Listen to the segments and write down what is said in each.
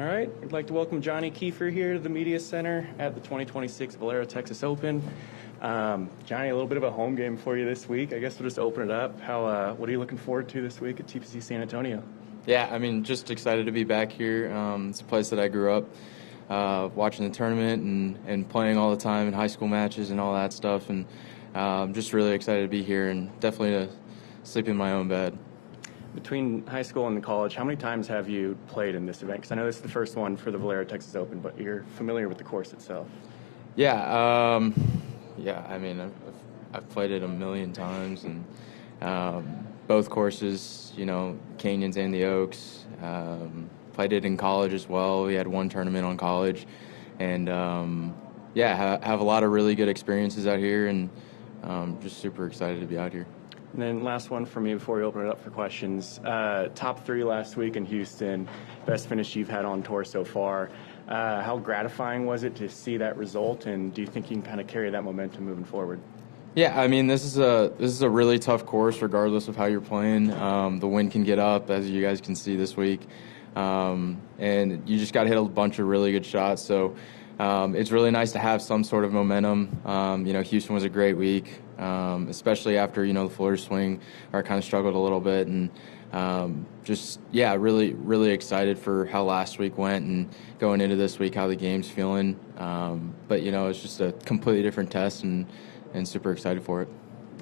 All right, I'd like to welcome Johnny Keefer here to the Media Center at the 2026 Valero Texas Open. Johnny, a little bit of a home game for you this week. I guess we'll just open it up. What are you looking forward to this week at TPC San Antonio? Yeah, I mean, just excited to be back here. It's a place that I grew up watching the tournament and playing all the time in high school matches and all that stuff. And I'm just really excited to be here and definitely to sleep in my own bed. Between high school and college, how many times have you played in this event? Because I know this is the first one for the Valero Texas Open, but you're familiar with the course itself. Yeah, I mean, I've played it a million times, and both courses, Canyons and the Oaks. Played it in college as well. We had one tournament on college, and have a lot of really good experiences out here, and just super excited to be out here. And then last one for me before we open it up for questions. Top 3 last week in Houston, best finish you've had on tour so far. How gratifying was it to see that result, and do you think you can kind of carry that momentum moving forward? Yeah, I mean, this is a really tough course regardless of how you're playing. The wind can get up, as you guys can see this week, and you just got to hit a bunch of really good shots. So it's really nice to have some sort of momentum. Houston was a great week, especially after, the Florida swing, where I kind of struggled a little bit. And really, really excited for how last week went and going into this week, how the game's feeling. But it's just a completely different test and super excited for it.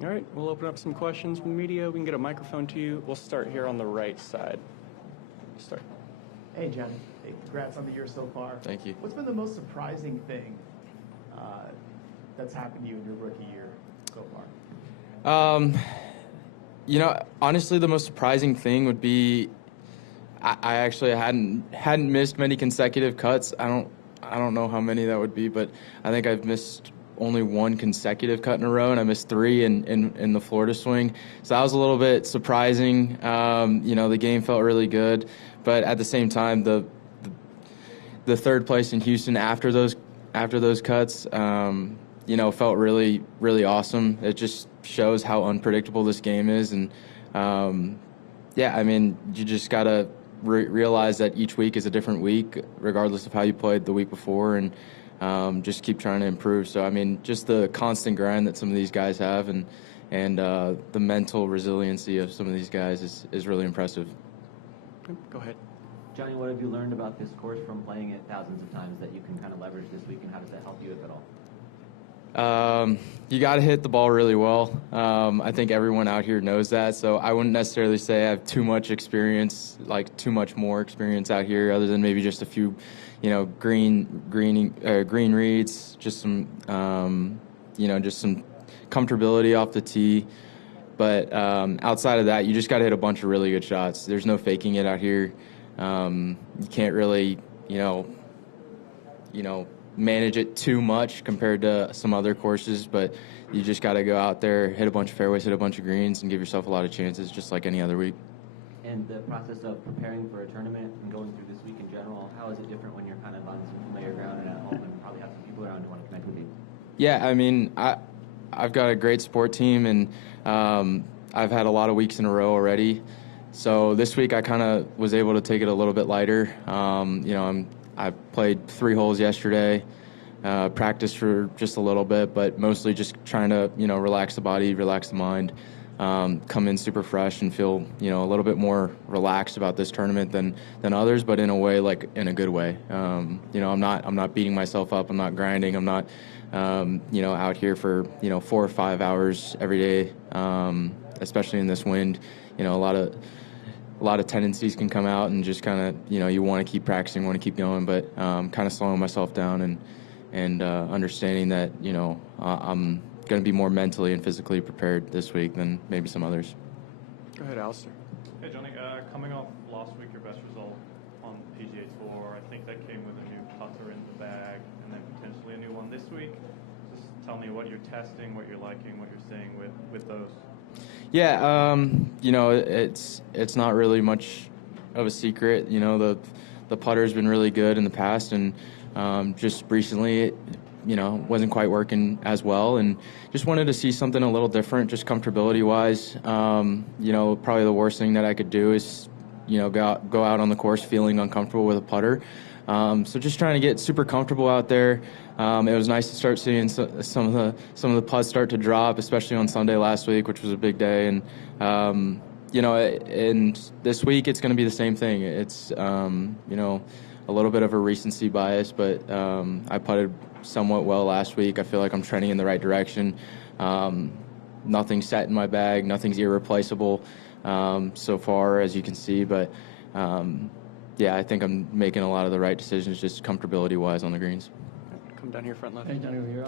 All right, we'll open up some questions from the media. We can get a microphone to you. We'll start here on the right side. Start. Hey, Johnny. Hey, congrats on the year so far. Thank you. What's been the most surprising thing that's happened to you in your rookie year so far? Honestly, the most surprising thing would be I actually hadn't missed many consecutive cuts. I don't know how many that would be, but I think I've missed only one consecutive cut in a row, and I missed 3 in the Florida swing. So that was a little bit surprising. The game felt really good, but at the same time, the third place in Houston after those cuts, felt really, really awesome. It just shows how unpredictable this game is, and you just gotta realize that each week is a different week, regardless of how you played the week before, and just keep trying to improve. So, I mean, just the constant grind that some of these guys have and the mental resiliency of some of these guys is really impressive. Go ahead. Johnny, what have you learned about this course from playing it thousands of times that you can kind of leverage this week, and how does that help you, if at all? You got to hit the ball really well. I think everyone out here knows that, so I wouldn't necessarily say I have too much experience, like too much more experience out here, other than maybe just a few, green reads, just some, just some comfortability off the tee. But outside of that, you just got to hit a bunch of really good shots. There's no faking it out here. You can't really, manage it too much compared to some other courses, but you just got to go out there, hit a bunch of fairways, hit a bunch of greens, and give yourself a lot of chances, just like any other week. And the process of preparing for a tournament and going through this week in general, how is it different when you're kind of on some familiar ground and at home and probably have some people around who want to connect with you? Yeah, I mean, I've got a great support team, and I've had a lot of weeks in a row already. So this week I kind of was able to take it a little bit lighter. I played 3 holes yesterday, practiced for just a little bit, but mostly just trying to, relax the body, relax the mind, come in super fresh and feel, a little bit more relaxed about this tournament than others, but in a way, like in a good way. I'm not beating myself up. I'm not grinding. I'm not, out here for, 4 or 5 hours every day, especially in this wind. A lot of tendencies can come out, and just kind of, you want to keep practicing, want to keep going, but kind of slowing myself down and understanding that, I'm going to be more mentally and physically prepared this week than maybe some others. Go ahead, Alistair. Hey, Johnny, coming off last week, your best result on the PGA Tour, I think that came with a new putter in the bag and then potentially a new one this week. Just tell me what you're testing, what you're liking, what you're seeing with those. Yeah, it's not really much of a secret. The putter's been really good in the past, and just recently it, wasn't quite working as well, and just wanted to see something a little different, just comfortability-wise. Probably the worst thing that I could do is go out on the course feeling uncomfortable with a putter. So just trying to get super comfortable out there. It was nice to start seeing some of the putts start to drop, especially on Sunday last week, which was a big day. And and this week it's going to be the same thing. It's a little bit of a recency bias, but I putted somewhat well last week. I feel like I'm trending in the right direction. Nothing's set in my bag. Nothing's irreplaceable so far, as you can see. But yeah, I think I'm making a lot of the right decisions, just comfortability-wise on the greens. Come down here, front left. Hey, Johnny, over here.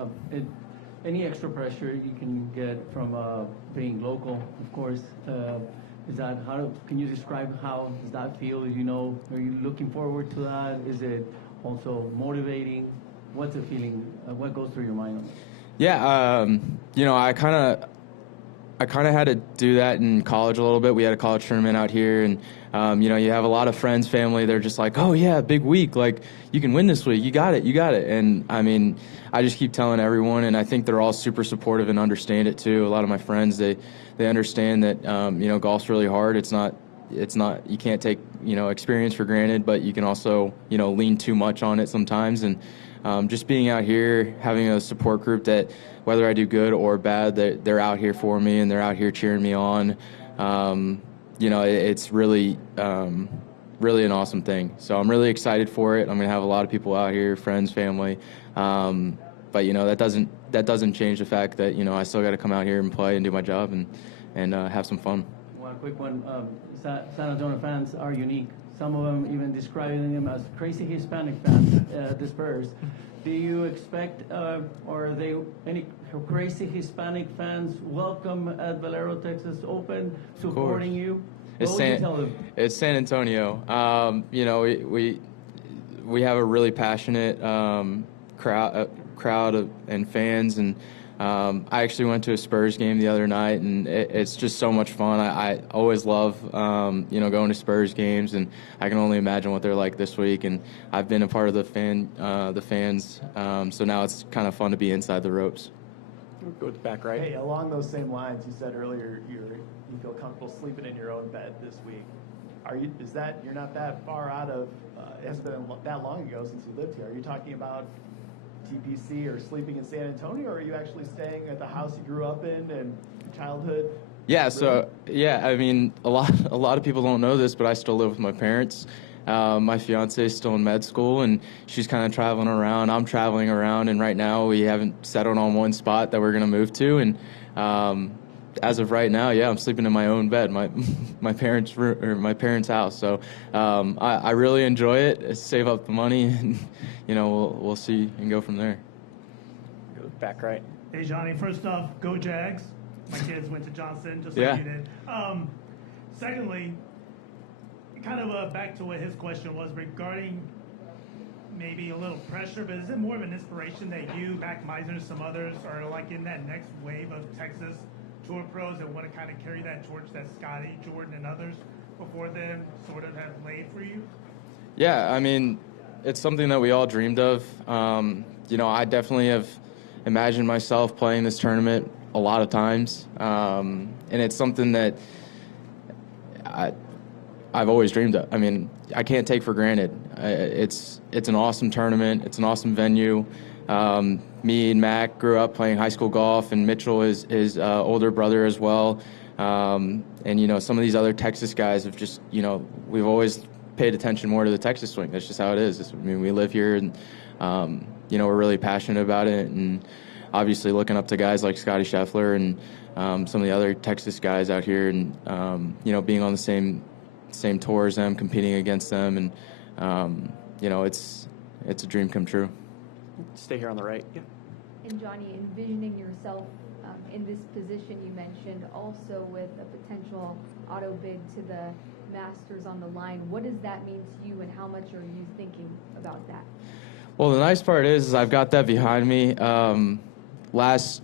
Any extra pressure you can get from being local, of course, can you describe how does that feel? Are you looking forward to that? Is it also motivating? What's the feeling? What goes through your mind on that? Yeah, I kind of had to do that in college a little bit. We had a college tournament out here, and you have a lot of friends, family. They're just like, oh yeah, big week. Like, you can win this week. You got it. And I mean, I just keep telling everyone, and I think they're all super supportive and understand it too. A lot of my friends, they understand that golf's really hard. It's not you can't take experience for granted, but you can also lean too much on it sometimes. And just being out here, having a support group that whether I do good or bad, they're out here for me and they're out here cheering me on. It's really really an awesome thing. So I'm really excited for it. I'm going to have a lot of people out here, friends, family. But that doesn't change the fact that I still got to come out here and play and do my job and have some fun. One quick one. San Antonio fans are unique. Some of them even describing them as crazy Hispanic fans, the Spurs. Do you expect, or are they any crazy Hispanic fans welcome at Valero, Texas Open, supporting you? What would you tell them? It's San Antonio. We have a really passionate crowd and fans, and I actually went to a Spurs game the other night, and it's just so much fun. I always love going to Spurs games, and I can only imagine what they're like this week. And I've been a part of the fans, so now it's kind of fun to be inside the ropes. We'll go with the back right. Hey, along those same lines, you said earlier you feel comfortable sleeping in your own bed this week. You're not that far out of? It hasn't been that long ago since you lived here. Are you talking about TPC or sleeping in San Antonio, or are you actually staying at the house you grew up in and childhood? Yeah, so I mean, a lot of people don't know this, but I still live with my parents. My fiance is still in med school, and she's kind of traveling around. I'm traveling around, and right now we haven't settled on one spot that we're going to move to. And as of right now, I'm sleeping in my own bed, my parents' room, or my parents' house. So I really enjoy it. Save up the money, and we'll see and go from there. Go back right. Hey Johnny, first off, go Jags. My kids went to Johnson, just like you did. Secondly, kind of back to what his question was regarding maybe a little pressure, but is it more of an inspiration that you, Mac Meisner, and some others are like in that next wave of Texas Tour pros that want to kind of carry that torch that Scotty, Jordan, and others before them sort of have laid for you? Yeah, I mean, it's something that we all dreamed of. I definitely have imagined myself playing this tournament a lot of times, and it's something that I've always dreamed of. I mean, I can't take for granted. It's an awesome tournament. It's an awesome venue. Me and Mac grew up playing high school golf, and Mitchell is his older brother as well. And some of these other Texas guys have just, we've always paid attention more to the Texas swing. That's just how it is. We live here, and we're really passionate about it. And obviously looking up to guys like Scotty Scheffler and some of the other Texas guys out here, and being on the same tour as them, competing against them, and it's a dream come true. Stay here on the right. Yeah. And Johnny, envisioning yourself in this position you mentioned, also with a potential auto bid to the Masters on the line, what does that mean to you, and how much are you thinking about that? Well, the nice part is I've got that behind me. Last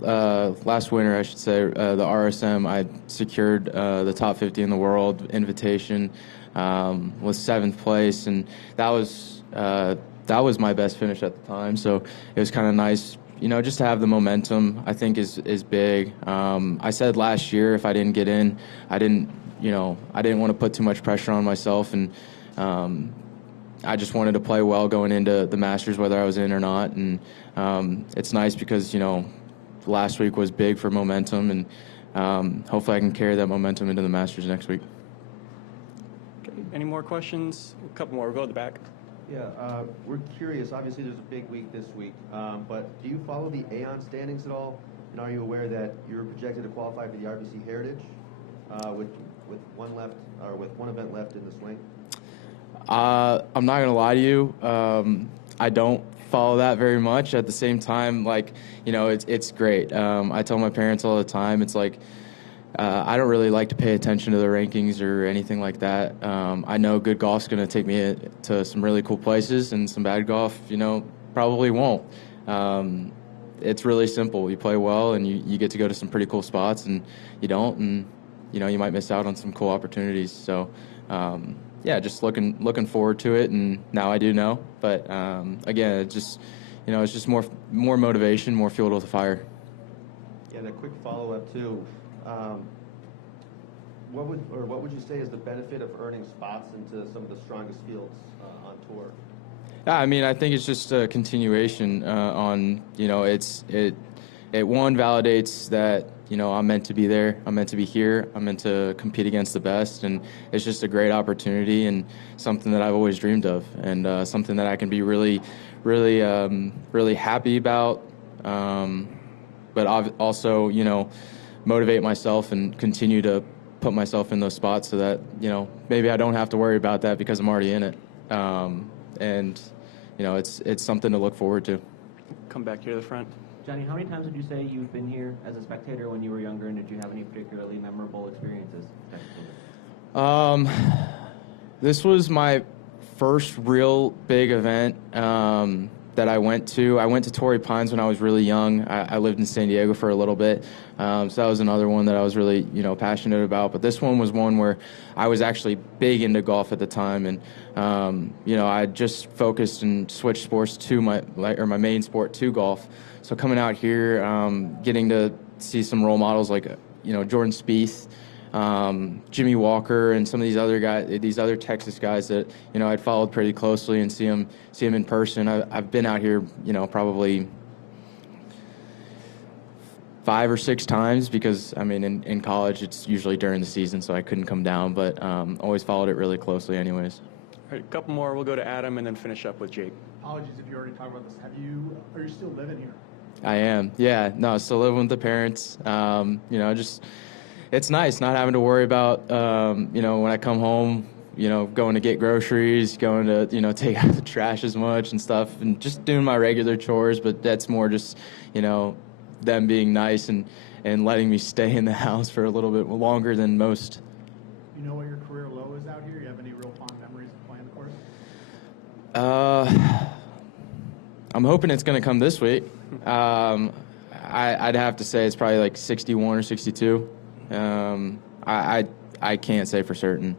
winter, I should say, the RSM, I secured the top 50 in the world invitation, was 7th place, and that was my best finish at the time. So it was kind of nice, just to have the momentum. I think is big. I said last year if I didn't get in, I didn't I didn't want to put too much pressure on myself, and I just wanted to play well going into the Masters, whether I was in or not. And it's nice because, last week was big for momentum, and hopefully I can carry that momentum into the Masters next week. Okay. Any more questions? A couple more. We'll go to the back. Yeah, we're curious. Obviously, there's a big week this week, but do you follow the Aon standings at all? And are you aware that you're projected to qualify for the RBC Heritage with one event left in the swing? I'm not gonna lie to you. I don't follow that very much. At the same time, it's great. I tell my parents all the time, it's like I don't really like to pay attention to the rankings or anything like that. I know good golf's gonna take me to some really cool places, and some bad golf, probably won't. It's really simple. You play well, and you get to go to some pretty cool spots, and you don't, and you might miss out on some cool opportunities. So. Yeah, just looking forward to it, and now I do know. But again, it's just more motivation, more fuel to the fire. Yeah, and a quick follow-up too. What would you say is the benefit of earning spots into some of the strongest fields on tour? Yeah, I think it's just a continuation on. It one validates that. I'm meant to be there. I'm meant to be here. I'm meant to compete against the best, and it's just a great opportunity and something that I've always dreamed of, and something that I can be really, really, really happy about. But also, motivate myself and continue to put myself in those spots so that maybe I don't have to worry about that because I'm already in it. And it's something to look forward to. Come back here to the front. Johnny, how many times would you say you've been here as a spectator when you were younger, and did you have any particularly memorable experiences? This was my first real big event that I went to. I went to Torrey Pines when I was really young. I lived in San Diego for a little bit, so that was another one that I was really passionate about. But this one was one where I was actually big into golf at the time, and I just focused and switched sports to my main sport to golf. So coming out here, getting to see some role models like, Jordan Spieth, Jimmy Walker, and some of these other guys, these other Texas guys that, I'd followed pretty closely, and see them in person. I've been out here, probably 5 or 6 times because, in college it's usually during the season, so I couldn't come down, but always followed it really closely anyways. All right, a couple more. We'll go to Adam and then finish up with Jake. Apologies if you already talked about this. Are you still living here? I am. Yeah. No, still living with the parents. It's nice not having to worry about, when I come home, going to get groceries, going to, take out the trash as much and stuff, and just doing my regular chores. But that's more just, them being nice and letting me stay in the house for a little bit longer than most. You know what your career low is out here? You have any real fond memories of playing the course? I'm hoping it's going to come this week. I'd have to say it's probably like 61 or 62. I can't say for certain.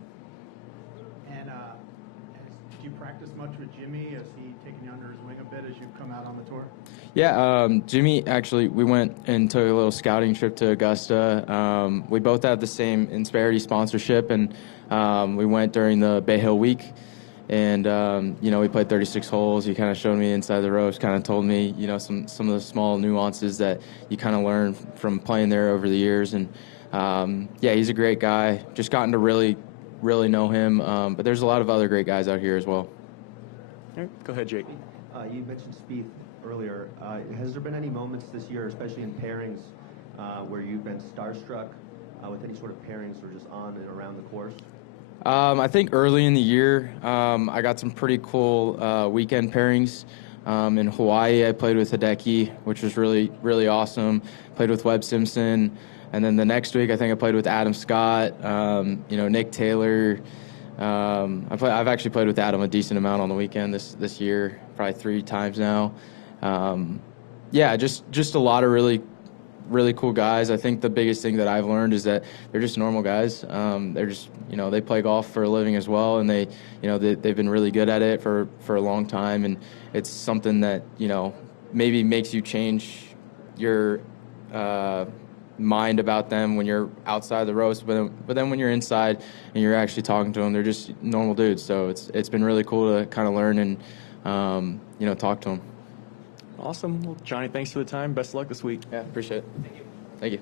And do you practice much with Jimmy? Has he taken you under his wing a bit as you've come out on the tour? Yeah, Jimmy, actually, we went and took a little scouting trip to Augusta. We both have the same Insperity sponsorship, and we went during the Bay Hill week. And, we played 36 holes. He kind of showed me inside the ropes, kind of told me, some of the small nuances that you kind of learn from playing there over the years. And, he's a great guy. Just gotten to really, really know him. But there's a lot of other great guys out here as well. All right, go ahead, Jake. You mentioned Spieth earlier. Has there been any moments this year, especially in pairings, where you've been starstruck with any sort of pairings or just on and around the course? I think early in the year, I got some pretty cool weekend pairings. In Hawaii, I played with Hideki, which was really, really awesome. Played with Webb Simpson. And then the next week, I think I played with Adam Scott, Nick Taylor. I've actually played with Adam a decent amount on the weekend this year, probably 3 times now. Just a lot of really, really cool guys. I think the biggest thing that I've learned is that they're just normal guys. They're just, they play golf for a living as well, and they've been really good at it for a long time, and it's something that, maybe makes you change your mind about them when you're outside the roast, but then when you're inside and you're actually talking to them, they're just normal dudes. So it's been really cool to kind of learn and talk to them. Awesome. Well, Johnny, thanks for the time. Best of luck this week. Yeah, appreciate it. Thank you.